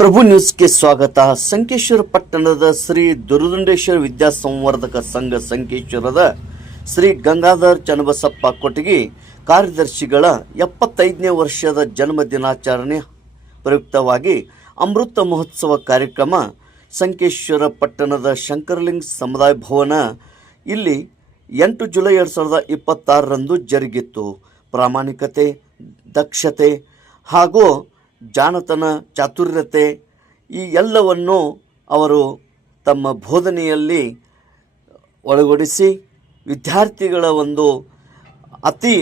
ಪ್ರಭು ನ್ಯೂಸ್ಗೆ ಸ್ವಾಗತ. ಸಂಕೇಶ್ವರ ಪಟ್ಟಣದ ಶ್ರೀ ದುರುದುಂಡೇಶ್ವರ ವಿದ್ಯಾಸಂವರ್ಧಕ ಸಂಘ ಸಂಕೇಶ್ವರದ ಶ್ರೀ ಗಂಗಾಧರ್ ಚನ್ನಬಸಪ್ಪ ಕೊಟಗಿ ಕಾರ್ಯದರ್ಶಿಗಳ 75ನೇ ವರ್ಷದ ಜನ್ಮ ದಿನಾಚರಣೆ ಪ್ರಯುಕ್ತವಾಗಿ ಅಮೃತ ಮಹೋತ್ಸವ ಕಾರ್ಯಕ್ರಮ ಸಂಕೇಶ್ವರ ಪಟ್ಟಣದ ಶಂಕರಲಿಂಗ ಸಮುದಾಯ ಭವನ ಇಲ್ಲಿ 8 ಜುಲೈ 2026ರಂದು ಜರುಗಿತ್ತು. ಪ್ರಾಮಾಣಿಕತೆ, ದಕ್ಷತೆ ಹಾಗೂ ಜಾಣತನ, ಚಾತುರ್ಯತೆ ಈ ಎಲ್ಲವನ್ನು ಅವರು ತಮ್ಮ ಬೋಧನೆಯಲ್ಲಿ ಒಳಗೊಳಿಸಿ ವಿದ್ಯಾರ್ಥಿಗಳ ಒಂದು ಅತಿ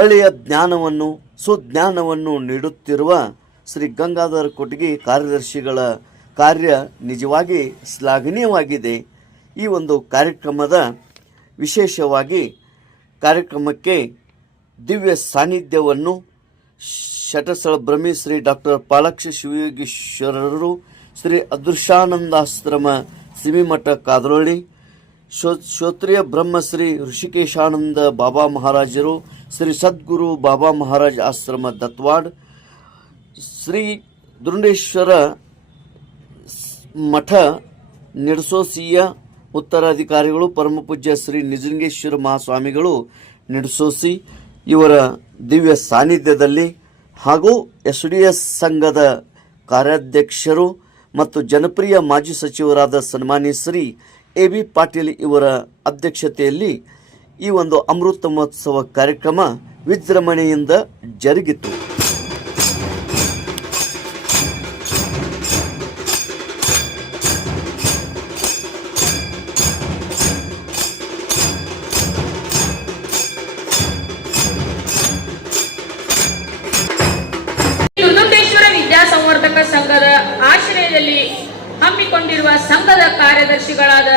ಒಳ್ಳೆಯ ಜ್ಞಾನವನ್ನು, ಸುಜ್ಞಾನವನ್ನು ನೀಡುತ್ತಿರುವ ಶ್ರೀ ಗಂಗಾಧರ ಕೊಟಗಿ ಕಾರ್ಯದರ್ಶಿಗಳ ಕಾರ್ಯ ನಿಜವಾಗಿ ಶ್ಲಾಘನೀಯವಾಗಿದೆ. ಈ ಒಂದು ಕಾರ್ಯಕ್ರಮದ ವಿಶೇಷವಾಗಿ ಕಾರ್ಯಕ್ರಮಕ್ಕೆ ದಿವ್ಯ ಸಾನ್ನಿಧ್ಯವನ್ನು ಶಟಸ್ಥಳ ಬ್ರಹ್ಮಿ ಶ್ರೀ ಡಾಕ್ಟರ್ ಪಾಲಾಕ್ಷ ಶಿವಯೋಗೀಶ್ವರರು, ಶ್ರೀ ಅದೃಶ್ಯಾನಂದಾಶ್ರಮ ಸಿಮಿಮಠ ಕಾದ್ರೋಳಿ, ಶ್ರೋತ್ರಿಯ ಬ್ರಹ್ಮಶ್ರೀ ಋಷಿಕೇಶಾನಂದ ಬಾಬಾ ಮಹಾರಾಜರು, ಶ್ರೀ ಸದ್ಗುರು ಬಾಬಾ ಮಹಾರಾಜ್ ಆಶ್ರಮ ದತ್ವಾಡ್, ಶ್ರೀ ದುರುಂಡೇಶ್ವರ ಮಠ ನಿಡಸೋಸಿಯ ಉತ್ತರಾಧಿಕಾರಿಗಳು ಪರಮಪೂಜ್ಯ ಶ್ರೀ ನಿಜಲಿಂಗೇಶ್ವರ ಮಹಾಸ್ವಾಮಿಗಳು ನಿಡಸೋಸಿ ಇವರ ದಿವ್ಯ ಸಾನ್ನಿಧ್ಯದಲ್ಲಿ ಹಾಗೂ ಎಸ್ ಸಂಘದ ಕಾರ್ಯಾಧ್ಯಕ್ಷರು ಮತ್ತು ಜನಪ್ರಿಯ ಮಾಜಿ ಸಚಿವರಾದ ಸನ್ಮಾನ್ಯ ಶ್ರೀ ಎ.ಬಿ. ಪಾಟೀಲ್ ಇವರ ಅಧ್ಯಕ್ಷತೆಯಲ್ಲಿ ಈ ಒಂದು ಅಮೃತ ಮಹೋತ್ಸವ ಕಾರ್ಯಕ್ರಮ ವಿಜೃಂಭಣೆಯಿಂದ ಜರುಗಿತು. ಸಂವರ್ಧಕ ಸಂಘದ ಆಶ್ರಯದಲ್ಲಿ ಹಮ್ಮಿಕೊಂಡಿರುವ ಸಂಘದ ಕಾರ್ಯದರ್ಶಿಗಳಾದ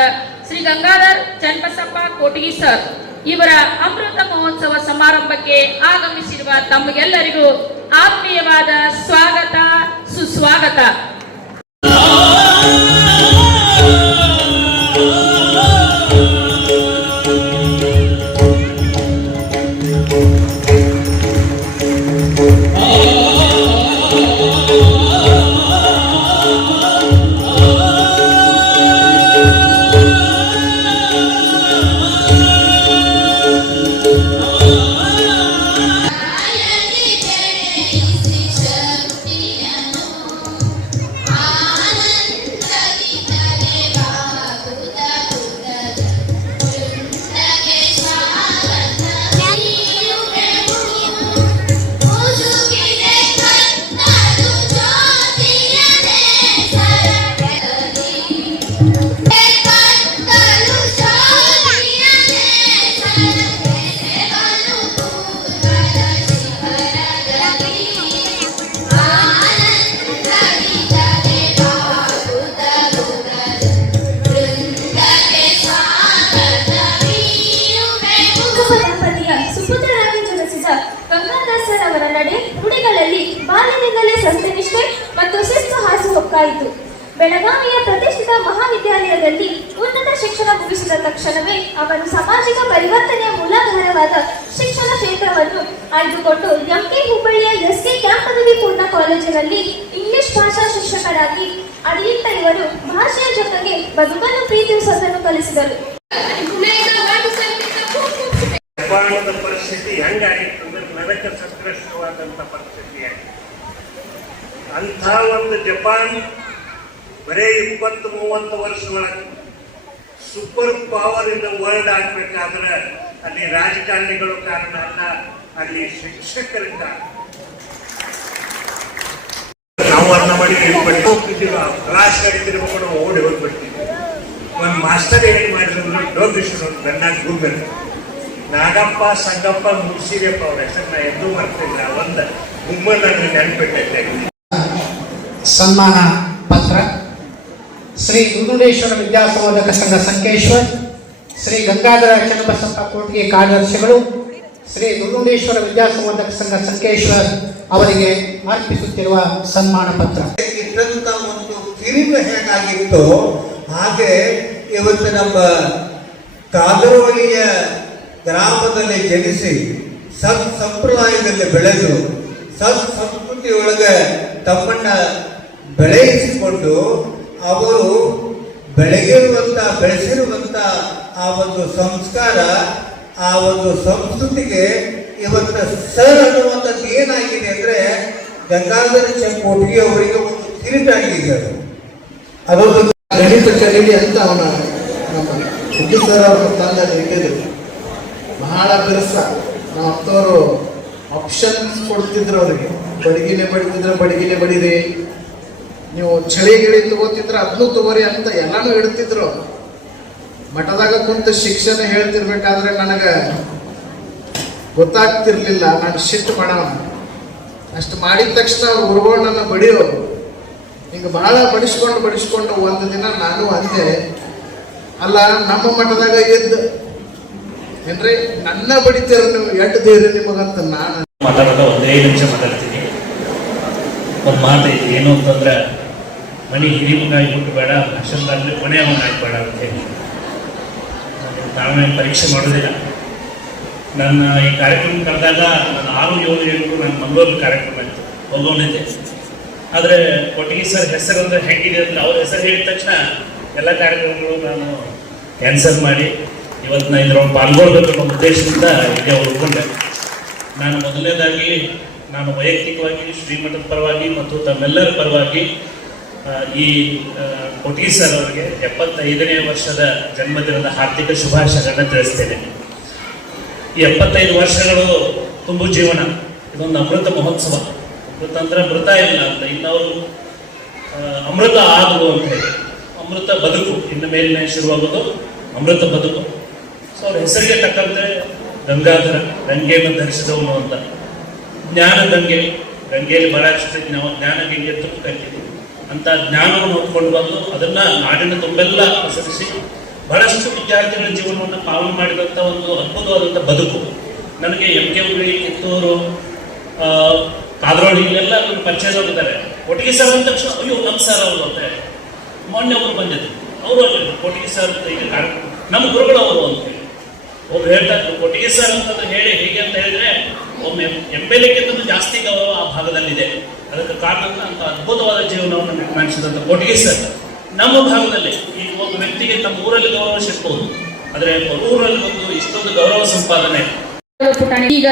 ಶ್ರೀ ಗಂಗಾಧರ್ ಚನ್ನಬಸಪ್ಪ ಕೊಟಗಿ ಸರ್ ಇವರ ಅಮೃತ ಮಹೋತ್ಸವ ಸಮಾರಂಭಕ್ಕೆ ಆಗಮಿಸಿರುವ ತಮಗೆಲ್ಲರಿಗೂ ಆತ್ಮೀಯವಾದ ಸ್ವಾಗತ, ಸುಸ್ವಾಗತ. ಅವರ ನಡೆ ನುಡಿಗಳಲ್ಲಿ ಬಾಲ್ಯದಿಂದಲೇ ಸತ್ಯನಿಷ್ಠೆ ಮತ್ತು ಶಿಸ್ತು ಹಾಸುಹೊಕ್ಕಾಯಿತು. ಬೆಳಗಾವಿಯ ಪ್ರತಿಷ್ಠಿತ ಮಹಾವಿದ್ಯಾಲಯದಲ್ಲಿ ಉನ್ನತ ಶಿಕ್ಷಣ ಮುಗಿಸಿದ ತಕ್ಷಣವೇ ಅವರು ಸಾಮಾಜಿಕ ಪರಿವರ್ತನೆಯ ಮೂಲಾಧಾರವಾದ ಶಿಕ್ಷಣ ಕ್ಷೇತ್ರವನ್ನು ಆಯ್ದುಕೊಂಡು ಎಂಕೆ ಹುಬ್ಬಳ್ಳಿಯ ಎಸ್.ಕೆ. ಕ್ಯಾಂಪ್ ಪದವಿ ಪೂರ್ಣ ಕಾಲೇಜಿನಲ್ಲಿ ಇಂಗ್ಲಿಷ್ ಭಾಷಾ ಶಿಕ್ಷಕರಾಗಿ ಅಲ್ಲಿಂದ ಇವರು ಭಾಷೆಯ ಜೊತೆಗೆ ಬದುಕನ್ನು ಪ್ರೀತಿಸುವುದನ್ನು ಕಲಿಸಿದರು. ಪರಿಸ್ಥಿತಿ ಹೆಂಗಾಗಿತ್ತು ಅಂದ್ರೆ ನರಕ ಸಂಕಷ್ಟವಾದಂತ ಪರಿಸ್ಥಿತಿಯಾಗಿತ್ತು. ಅಂಥ ಒಂದು ಜಪಾನ್ ಬರೇ 20-30 ವರ್ಷದೊಳಗೆ super power in the world ಆಗ್ಬೇಕಾದ್ರೆ ಅಲ್ಲಿ ರಾಜಕಾರಣಿಗಳು ಕಾರಣ ಅಲ್ಲ, ಅಲ್ಲಿ ಶಿಕ್ಷಕರ ಕಾರಣ. ನಾವು ಅರ್ಥ ಮಾಡಿ ಹೋಗ್ತಿದ್ದೀವಿ, ಕ್ಲಾಸ್ ಕಡಿತಿರ್ಬೇಕು, ಓಡಿ ಹೋಗ್ಬಿಡ್ತೀವಿ. ಒಂದು ಮಾಸ್ಟರ್ ಏನ್ ಮಾಡಿದ್ರು ಡೋಗಿಸ್ ಬೆನ್ನಾಗ ಕೂರ್ಬೇಕು. ನಾಗಪ್ಪ ಸಂಗಪ್ಪ ಮುಗಿಸಿರಪ್ಪ ಅವ್ರ ಹೆಸರನ್ನ ಎಂದೂ ಮಾಡ್ತಿಲ್ಲ. ಒಂದು ಗುಮ್ಮನ್ನ ನೆನಪಿಟ್ಟೈತೆ. ಸನ್ಮಾನ ಪತ್ರ ಶ್ರೀ ದುರುಂಡೇಶ್ವರ ವಿದ್ಯಾಸಂವರ್ಧಕ ಸಂಘ ಸಂಕೇಶ್ವರ್, ಶ್ರೀ ಗಂಗಾಧರ ಚನ್ನಬಸಪ್ಪ ಕೊಟಗಿ ಕಾರ್ಯದರ್ಶಿಗಳು, ಶ್ರೀ ದುರುಂಡೇಶ್ವರ ವಿದ್ಯಾಸಂವರ್ಧಕ ಸಂಘ ಸಂಕೇಶ್ವರ್ ಅವರಿಗೆ ಅರ್ಪಿಸುತ್ತಿರುವ ಸನ್ಮಾನ ಪತ್ರ. ಇದ್ದಂತ ಒಂದು ತಿರುವು ಹೇಗಾಗಿತ್ತು ಹಾಗೆ ಇವತ್ತು ನಮ್ಮ ಕಾದರವಳಿಯ ಗ್ರಾಮದಲ್ಲಿ ಜನಿಸಿ ಸಂಪ್ರದಾಯದಲ್ಲಿ ಬೆಳೆದು ಸಂಸ್ಕೃತಿಯೊಳಗೆ ತಮ್ಮನ್ನ ಬೆಳೆಯಿಸಿಕೊಂಡು ಅವರು ಬೆಳೆಸಿರುವಂಥ ಆ ಒಂದು ಸಂಸ್ಕಾರ, ಆ ಒಂದು ಸಂಸ್ಕೃತಿಗೆ ಇವತ್ತು ಸರ್ ಅನ್ನುವಂಥದ್ದು ಏನಾಗಿದೆ ಅಂದರೆ ಗಂಗಾಧರ ಕೋಟ್ಗಿ ಅವರಿಗೆ ಒಂದು ಕಿರೀಟಾಗಿದೆ. ಅದೊಂದು ಗಣಿತ ಕಲೀಲಿ ಅಂತ ಅವನ ನಮ್ಮ ಹುಡ್ಗಿ ಸರ್ ಅವ್ರ ತಂದಲ್ಲಿ ಇಟ್ಟಿದ್ರು. ಬಹಳ ಬಿರುಸ ನಮ್ಮ ಅಪ್ಪವರು ಆಪ್ಷನ್ಸ್ ಕೊಡ್ತಿದ್ರು ಅವ್ರಿಗೆ. ಬಡಗಿನೇ ಬಡೀರಿ, ನೀವು ಚಳಿ ಗಿಳಿ ತಗೋತಿದ್ರೆ ಅದನ್ನು ತಗೋರಿ ಅಂತ ಎಲ್ಲಾನು ಇಡ್ತಿದ್ರು. ಮಠದಾಗ ಕುಂತ ಶಿಕ್ಷಣ ಹೇಳ್ತಿರ್ಬೇಕಾದ್ರೆ ನನಗೆ ಗೊತ್ತಾಗ್ತಿರ್ಲಿಲ್ಲ. ನಾನು ಶಿಫ್ಟ್ ಮಾಡೋಣ ಅಷ್ಟು ಮಾಡಿದ ತಕ್ಷಣ ಅವ್ರು ಗುರುಗಳು ನನ್ನ ಬಡಿಯೋರು. ಹಿಂಗೆ ಭಾಳ ಬಡಿಸ್ಕೊಂಡು ಒಂದು ದಿನ ನಾನು ಅಂದೆ, ಅಲ್ಲ ನಮ್ಮ ಮಠದಾಗ ಇದ್ದು ಏನ್ರಿ ನನ್ನ ಬಡಿತೀರ ನೀವು ಎಟ್ಟು ದೇವ್ರಿ ನಿಮಗಂತ ನಾನು ಮಾತಾಡೋದ ಒಂದು 5 ನಿಮಿಷ ಮಾತಾಡ್ತೀನಿ. ಒಂದು ಮಾತೈತಿ, ಏನು ಅಂತಂದ್ರೆ ಮನೆ ಹಿರಿ ಮಗ ಬಿಟ್ಟು ಬೇಡ, ಅಷ್ಟೊಂದಾಗಲಿ ಕೊನೆ ಆಗ್ಬೇಡ ಅಂತ ಹೇಳಿ ನಾವೇನು ಪರೀಕ್ಷೆ ಮಾಡೋದಿಲ್ಲ. ನನ್ನ ಈ ಕಾರ್ಯಕ್ರಮ ಕರೆದಾಗ ನಾನು 6, 7, 8 ನನ್ನ ಮಂಗಳೂರು ಕಾರ್ಯಕ್ರಮ ಇತ್ತು, ಹೋಗೋನಿದ್ದೆ. ಆದರೆ ಕೊಟ್ಟಿಗೆ ಸರ್ ಹೆಸರು ಅಂದರೆ ಹೆಂಗಿದೆ ಅಂದರೆ ಅವ್ರ ಹೆಸರು ಹೇಳಿದ ತಕ್ಷಣ ಎಲ್ಲ ಕಾರ್ಯಕ್ರಮಗಳು ನಾನು ಕ್ಯಾನ್ಸಲ್ ಮಾಡಿ ಇವತ್ತು ನಾನು ಇದ್ರೊಳಗೆ ಪಾಲ್ಗೊಳ್ಬೇಕು ಅನ್ನೋ ಉದ್ದೇಶದಿಂದ ಇಲ್ಲಿ ಉಳ್ಕೊಂಡೆ. ನಾನು ಮೊದಲನೇದಾಗಿ ನಾನು ವೈಯಕ್ತಿಕವಾಗಿ ಶ್ರೀಮಠದ ಪರವಾಗಿ ಮತ್ತು ತಮ್ಮೆಲ್ಲರ ಪರವಾಗಿ ಈ ಕೊಟ್ಟಿಗೆ ಸರ್ ಅವರಿಗೆ 75ನೇ ವರ್ಷದ ಜನ್ಮದಿನದ ಹಾರ್ದಿಕ ಶುಭಾಶಯಗಳನ್ನು ತಿಳಿಸ್ತೇನೆ. ಈ 75 ವರ್ಷಗಳು ತುಂಬು ಜೀವನ, ಇದೊಂದು ಅಮೃತ ಮಹೋತ್ಸವ. ಅಮೃತ ಅಂದ್ರೆ ಮೃತ ಇಲ್ಲ ಅಂತ, ಇನ್ನವರು ಅಮೃತ ಆಗುವುದು ಅಂತ ಹೇಳಿ, ಅಮೃತ ಬದುಕು ಇನ್ನು ಮೇಲಿನ ಶುರುವಾಗೋದು ಅಮೃತ ಬದುಕು. ಸೊ ಅವ್ರ ಹೆಸರಿಗೆ ತಕ್ಕಂತೆ ಗಂಗಾಧರ, ಗಂಗೆಯನ್ನು ಧರಿಸಿದವನು ಅಂತ. ಜ್ಞಾನ ಗಂಗೆಯಲ್ಲಿ ಬಹಳಷ್ಟು ಜ್ಞಾನ ಗಂಗೆ ತುಂಬ ಕಟ್ಟಿದ್ವಿ ಅಂತ ಜ್ಞಾನವನ್ನು ಹೊತ್ಕೊಂಡು ಬಂದು ಅದನ್ನ ನಾಡಿನ ತುಂಬೆಲ್ಲ ಪಸರಿಸಿ ಬಹಳಷ್ಟು ವಿದ್ಯಾರ್ಥಿಗಳ ಜೀವನವನ್ನು ಪಾಲನೆ ಮಾಡಿದಂಥ ಒಂದು ಅದ್ಭುತವಾದಂಥ ಬದುಕು. ನನಗೆ MK ಹುಬ್ಳಿ, ಕಿತ್ತೂರು, ಕಾದ್ರೋಳಿ ಇಲ್ಲೆಲ್ಲ ನನ್ನ ಪರಿಚಯದವರಿದ್ದಾರೆ. ಒಟ್ಟಿಗೆ ಸರ್ ಅಂದ ತಕ್ಷಣ ಅಯ್ಯೋ ನಮ್ಮ ಸರ್ ಅವರು ಅಂತ ಹೇಳಿ ಮೊನ್ನೆ ಅವರು ಬಂದಿದ್ರು. ಅವರು ಕೊಟ್ಟಿಗೆ ಸರ್ ಈಗ ನಮ್ಮ ಗುರುಗಳು ಅವರು ಅಂತ ಹೇಳಿ ಒಬ್ರು ಹೇಳ್ತಾ ಇದ್ರು. ಕೊಟ್ಟಿಗೆ ಸರ್ ಅಂತಂದ್ರೆ ಹೇಳಿ ಹೇಗೆ ಅಂತ ಹೇಳಿದ್ರೆ ಒಮ್ಮೆ MLAಕ್ಕಿಂತ ಜಾಸ್ತಿ ಗೌರವ ಆ ಭಾಗದಲ್ಲಿದೆ. ಅದಕ್ಕೆ ಕಾರಣ ಅಂತ ಅದ್ಭುತವಾದ ಜೀವನವನ್ನು ನಿರ್ಮಾಣಿಸಿದಂಥ ಕೊಟ್ಟಿಗೆ ಸರ್ ನಮ್ಮ ಭಾಗದಲ್ಲಿ ಈಗ ಒಬ್ಬ ವ್ಯಕ್ತಿಗೆ ತಮ್ಮ ಊರಲ್ಲಿ ಗೌರವ ಸಿಗ್ಬೋದು, ಆದರೆ ಊರಲ್ಲಿ ಒಂದು ಇಷ್ಟೊಂದು ಗೌರವ ಸಂಪಾದನೆ. ಈಗ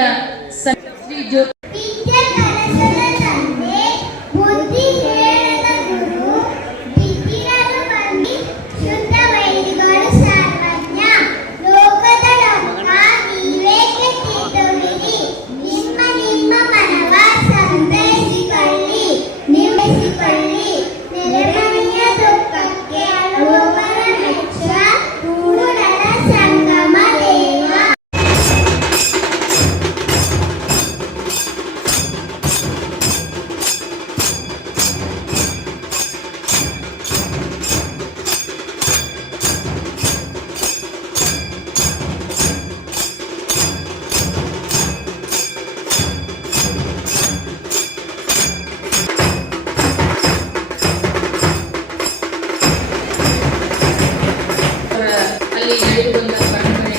ನಡೆದು ಬಂದ ಪರಂಪರೆ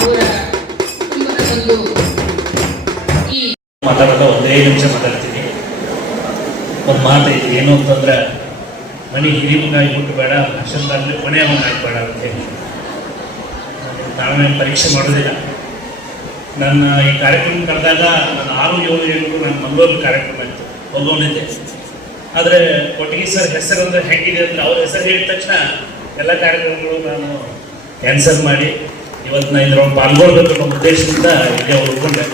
ಅವರ ಕುಟುಂಬದ ಒಂದು ಈ ಮಾತಾಡೋದ ಒಂದು 5 ನಿಮಿಷ ಮಾತಾಡ್ತೀನಿ. ಒಂದು ಮಾತೈತಿ, ಏನು ಅಂತಂದ್ರೆ ಮನೆ ಹಿರಿ ಮಗ ಬಿಟ್ಟು ಬೇಡ, ಅಷ್ಟೊಂದಾಗಲಿ ಕೊನೆ ಆಗ್ಬೇಡ ಅಂತ ಹೇಳಿ ನಾವೇನು ಪರೀಕ್ಷೆ ಮಾಡೋದಿಲ್ಲ. ನನ್ನ ಈ ಕಾರ್ಯಕ್ರಮ ಕರೆದಾಗ ನಾನು 6, 7, 8 ನನ್ನ ಮಂಗಳೂರು ಕಾರ್ಯಕ್ರಮ ಇತ್ತು, ಹೋಗೋನಿದ್ದೆ. ಆದರೆ ಕೊಟ್ಟಿಗೆ ಸರ್ ಹೆಸರು ಅಂದರೆ ಹೆಂಗಿದೆ ಅಂದರೆ ಅವ್ರ ಹೆಸರು ಹೇಳಿದ ತಕ್ಷಣ ಎಲ್ಲ ಕಾರ್ಯಕ್ರಮಗಳು ನಾನು ಕ್ಯಾನ್ಸಲ್ ಮಾಡಿ ಇವತ್ತು ನಾನು ಇದ್ರೊಳಗೆ ಪಾಲ್ಗೊಳ್ಬೇಕು ಅನ್ನೋ ಉದ್ದೇಶದಿಂದ ಇಲ್ಲಿ ಉಳ್ಕೊಂಡೆ.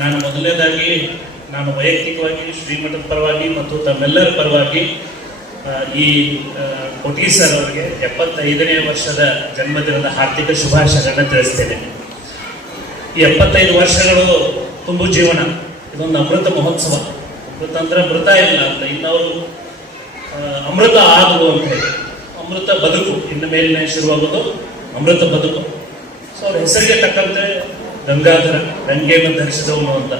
ನಾನು ಮೊದಲನೇದಾಗಿ ನಾನು ವೈಯಕ್ತಿಕವಾಗಿ ಶ್ರೀಮಠದ ಪರವಾಗಿ ಮತ್ತು ತಮ್ಮೆಲ್ಲರ ಪರವಾಗಿ ಈ ಕೊಟ್ಟಿಗೆ ಸರ್ ಅವರಿಗೆ 75ನೇ ವರ್ಷದ ಜನ್ಮದಿನದ ಹಾರ್ದಿಕ ಶುಭಾಶಯಗಳನ್ನು ತಿಳಿಸ್ತೇನೆ. ಈ 75 ವರ್ಷಗಳು ತುಂಬು ಜೀವನ, ಇದೊಂದು ಅಮೃತ ಮಹೋತ್ಸವ. ಅಮೃತ ಅಂದ್ರೆ ಮೃತ ಇಲ್ಲ ಅಂತ, ಇನ್ನವರು ಅಮೃತ ಆಗುವುದು ಅಂತ ಹೇಳಿ, ಅಮೃತ ಬದುಕು ಇನ್ನು ಮೇಲಿನ ಶುರುವಾಗೋದು ಅಮೃತ ಬದುಕು. ಸೊ ಅವ್ರ ಹೆಸರಿಗೆ ತಕ್ಕಂತೆ ಗಂಗಾಧರ, ಗಂಗೆಯನ್ನು ಧರಿಸಿದವನು ಅಂತ.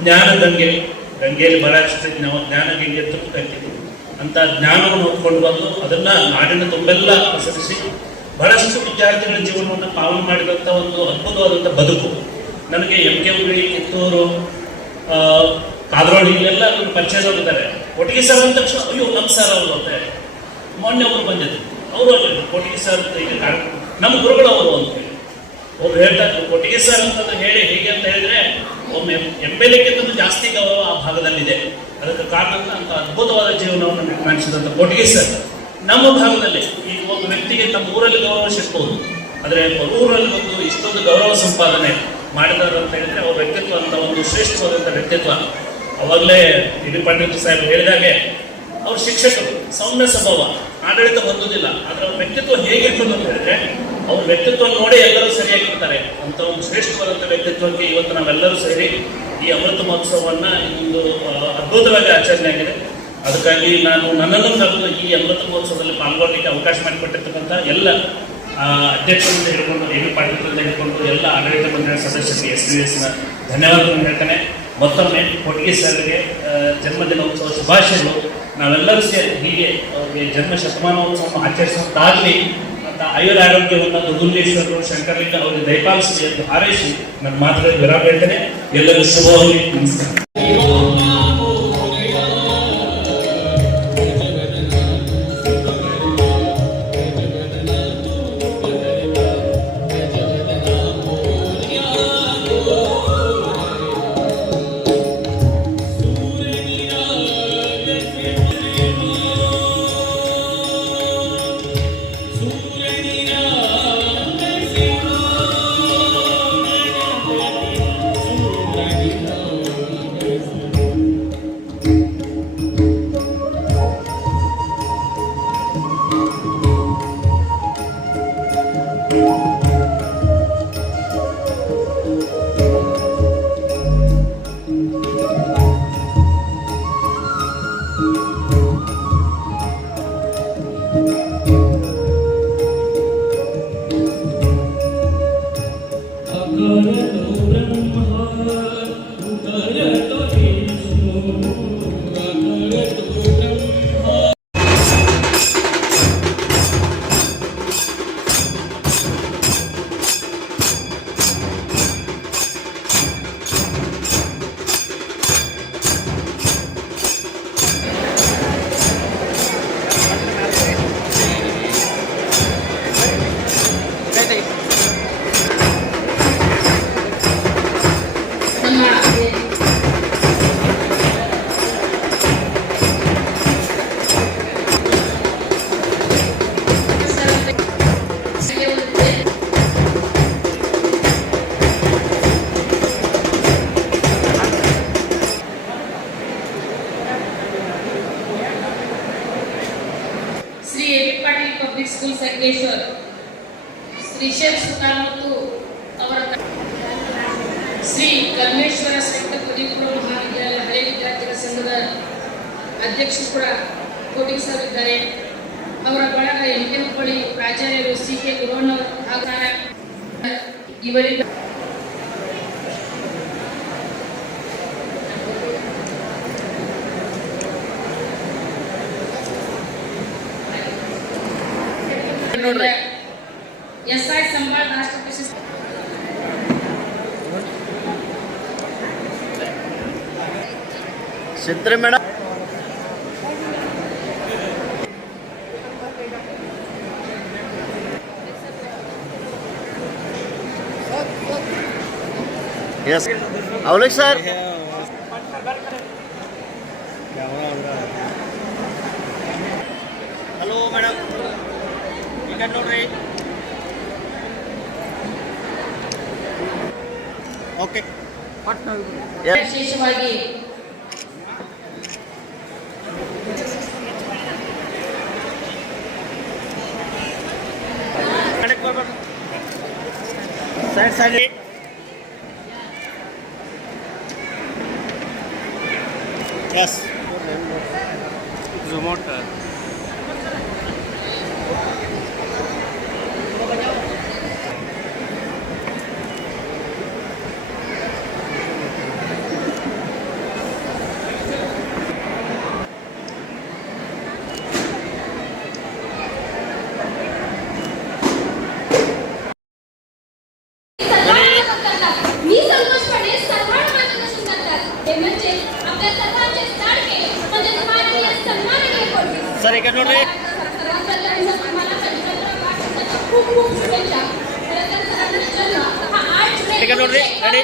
ಜ್ಞಾನ ಗಂಗೆಯಲ್ಲಿ ಬಹಳಷ್ಟು ಜ್ಞಾನ ಗಂಗೆ ತುಂಬ ಕಟ್ಟಿದ್ವಿ ಅಂತ ಜ್ಞಾನವನ್ನು ಹೊತ್ಕೊಂಡು ಬಂದು ಅದನ್ನ ನಾಡಿನ ತುಂಬೆಲ್ಲ ಪಸರಿಸಿ ಬಹಳಷ್ಟು ವಿದ್ಯಾರ್ಥಿಗಳ ಜೀವನವನ್ನು ಪಾಲನೆ ಮಾಡಿದಂಥ ಒಂದು ಅದ್ಭುತವಾದಂಥ ಬದುಕು. ನನಗೆ MK ಹುಬ್ಳಿ, ಕಿತ್ತೂರು, ಕಾದ್ರೋಳಿ ಇಲ್ಲೆಲ್ಲ ನನ್ನ ಪರಿಚಯದವರಿದ್ದಾರೆ. ಕೊಟ್ಟಿಗೆ ಸರ್ ಅಂದ ತಕ್ಷಣ ಅಯ್ಯೋ ನಮ್ಮ ಸರ್ ಅವರು ಅಂತ ಹೇಳಿ ಮೊನ್ನೆ ಒಬ್ರು ಬಂದಿದ್ರು, ಅವರು ಅಲ್ಲಿ ಕೊಟ್ಟಿಗೆ ಸರ್ ಅಂತ ಈಗ ನಮ್ಮ ಗುರುಗಳು ಅವರು ಅಂತ ಹೇಳಿ ಒಬ್ರು ಹೇಳ್ತಾ ಇದ್ರು. ಕೊಟ್ಟಿಗೆ ಸರ್ ಅಂತಂದ್ರೆ ಹೇಳಿ ಹೇಗೆ ಅಂತ ಹೇಳಿದ್ರೆ ಒಮ್ಮೆ MLA ಜಾಸ್ತಿ ಗೌರವ ಆ ಭಾಗದಲ್ಲಿದೆ. ಅದಕ್ಕೆ ಕಾರಣ ಅಂತ ಅದ್ಭುತವಾದ ಜೀವನವನ್ನು ನಿರ್ಮಾಣಿಸಿದಂಥ ಕೊಟ್ಟಿಗೆ ಸರ್ ನಮ್ಮ ಭಾಗದಲ್ಲಿ ಈಗ ಒಬ್ಬ ವ್ಯಕ್ತಿಗೆ ತಮ್ಮ ಊರಲ್ಲಿ ಗೌರವ ಸಿಗ್ಬೋದು, ಆದರೆ ಊರಲ್ಲಿ ಒಂದು ಇಷ್ಟೊಂದು ಗೌರವ ಸಂಪಾದನೆ ಮಾಡಿದಾರೆ ಅಂತ ಹೇಳಿದ್ರೆ ಅವ್ರ ವ್ಯಕ್ತಿತ್ವ ಅಂತ ಒಂದು ಶ್ರೇಷ್ಠವಾದಂಥ ವ್ಯಕ್ತಿತ್ವ. ಅವಾಗಲೇ ಡಿ ಪಾಟೀಲ್ ಸಾಹೇಬ್ ಹೇಳಿದಾಗೆ ಅವ್ರ ಶಿಕ್ಷಕರು ಸೌಮ್ಯ ಸ್ವಭಾವ, ಆಡಳಿತ ಹೊಂದುವುದಿಲ್ಲ, ಆದರೆ ಅವ್ರ ವ್ಯಕ್ತಿತ್ವ ಹೇಗಿರ್ತದೆ ಅಂತ ಹೇಳಿದ್ರೆ ಅವ್ರ ವ್ಯಕ್ತಿತ್ವ ನೋಡಿ ಎಲ್ಲರೂ ಸರಿಯಾಗಿರ್ತಾರೆ ಅಂತ ಒಂದು ಶ್ರೇಷ್ಠವಾದಂಥ ವ್ಯಕ್ತಿತ್ವಕ್ಕೆ ಇವತ್ತು ನಾವೆಲ್ಲರೂ ಸೇರಿ ಈ ಅಮೃತ ಮಹೋತ್ಸವವನ್ನು ಇನ್ನೊಂದು ಅದ್ಭುತವಾಗಿ ಆಚರಣೆ ಆಗಿದೆ. ಅದಕ್ಕಾಗಿ ನಾನು ನನ್ನನ್ನು ಕರೆದು ಈ ಅಮೃತ ಮಹೋತ್ಸವದಲ್ಲಿ ಪಾಲ್ಗೊಳ್ಳಲಿಕ್ಕೆ ಅವಕಾಶ ಮಾಡಿಕೊಟ್ಟಿರ್ತಕ್ಕಂಥ ಎಲ್ಲ ಅಧ್ಯಕ್ಷರಿಂದ ಹಿಡ್ಕೊಂಡು ಡಿ ಪಾಟೀಲ್ ಹಿಡ್ಕೊಂಡು ಎಲ್ಲ ಆಡಳಿತ ಮಂಡಳಿ ಸದಸ್ಯರಿಗೆ SVSನ ಧನ್ಯವಾದಗಳನ್ನು ಹೇಳ್ತೇನೆ. ಮತ್ತೊಮ್ಮೆ ಕೊಟ್ಟಿಗೆ ಸರ್ಗೆ ಜನ್ಮದಿನೋತ್ಸವ ಶುಭಾಶಯಗಳು. ನಾವೆಲ್ಲರೂ ಸೇರಿ ಹೀಗೆ ಅವರಿಗೆ ಜನ್ಮ ಶತಮಾನೋತ್ಸವವನ್ನು ಆಚರಿಸುವಂತಾಗಲಿ ಅಂತ ಆಯುರ ಆರೋಗ್ಯವನ್ನು ದುರ್ಗುಂಡೇಶ್ವರರು ಶಂಕರಲಿಂಗ ಅವರಿಗೆ ದಯಪಾಲಿಸಲಿ ಎಂದು ಹಾರೈಸಿ ನನ್ನ ಮಾತುಗಳಿಗೆ ವಿರಾಮ ಹೇಳ್ತೇನೆ. ಎಲ್ಲರೂ ಶುಭವಾಗಲಿ. ನಮಸ್ಕಾರ. Shri D Patil public school Sankeshwar, Shri Sheikh Sutar ಮತ್ತು ಅವರ ಶ್ರೀ ಕಲ್ಮೇಶ್ವರ ಸಂಯುಕ್ತ ಪದವಿ ಪೂರ್ವ ಮಹಾವಿದ್ಯಾಲಯ ಹಳೆ ವಿದ್ಯಾರ್ಥಿಗಳ ಸಂಘದ ಅಧ್ಯಕ್ಷರು ಕೂಡ ಕೊಟ್ಟಿಗೆ ಸರ್ ಇದ್ದಾರೆ. ಅವರ ಬಳಗ MK ಹುಬ್ಬಳ್ಳಿ ಪ್ರಾಚಾರ್ಯರು CK ಗುರುವಣ್ಣವರು ಹಾಗೂ ಇವರಿಂದ SI ಸಂಭಾಳ್ ರಾಷ್ಟ್ರ ಪ್ರಶಸ್ತಿ ಸಿದ್ರಿ ಮೇಡಮ್. ಎಸ್ ಅವಲಿಕ್ ಸರ್. ಹಲೋ ಮೇಡಮ್, ಈಗ ನೋಡ್ರಿ. ಓಕೆ, ವಿಶೇಷವಾಗಿ ಸೈಡ್ ಸೈಡ್ ಎಸ್ ಝುಮೋಟ್ मी संतोषपणे सर्वांना मार्गदर्शन करतात. ते म्हणजे आपल्या सर्वांचे लाडके म्हणजे ಈ ಕಡೆ ನೋಡ್ರಿ. ठीक आहे, नोंदणी. Ready?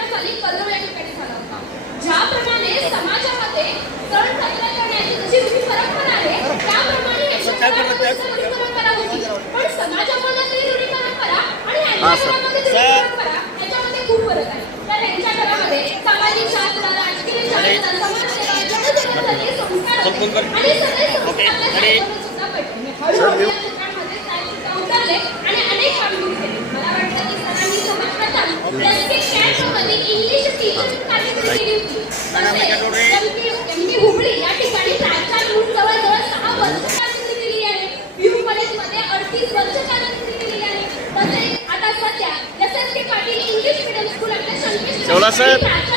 ज्याप्रमाणे समाजामध्ये सण साजरा करण्याची जशी रूढी परंपरा आहे त्याप्रमाणे रूढी परंपरा होती. पण समाजामध्ये रूढी परंपरा आणि यांच्यामध्ये रूढी परंपरा याच्यामध्ये खूप फरक आहे. तर यांच्या घरामध्ये सामाजिक शास्त्र, राजकीय शास्त्र, समाजसेवा, जनसेवेसाठी संस्कार होते. आणि सगळे संस्कार आपल्या सुद्धा पडले. हळूहळू या क्षेत्रामध्ये साहित्य उतरले आणि अनेक कामगिरी केली. मला वाटतं की सरांनी सर्वप्रथम प्रत्येक कॅम्पमध्ये इंग्लिश टीचर कार्यक्रम केली होती. एमपी हुबळी या ठिकाणी प्राचार्य म्हणून जवळजवळ 6 वर्ष कामगिरी केली आहे. बीयू कॉलेजमध्ये 38 वर्ष कामगिरी केली आहे. तसेच आता सध्या एस.एस.के. पाटील इंग्लिश मीडियम स्कूल आपल्या जेवला सर? प्राचार्य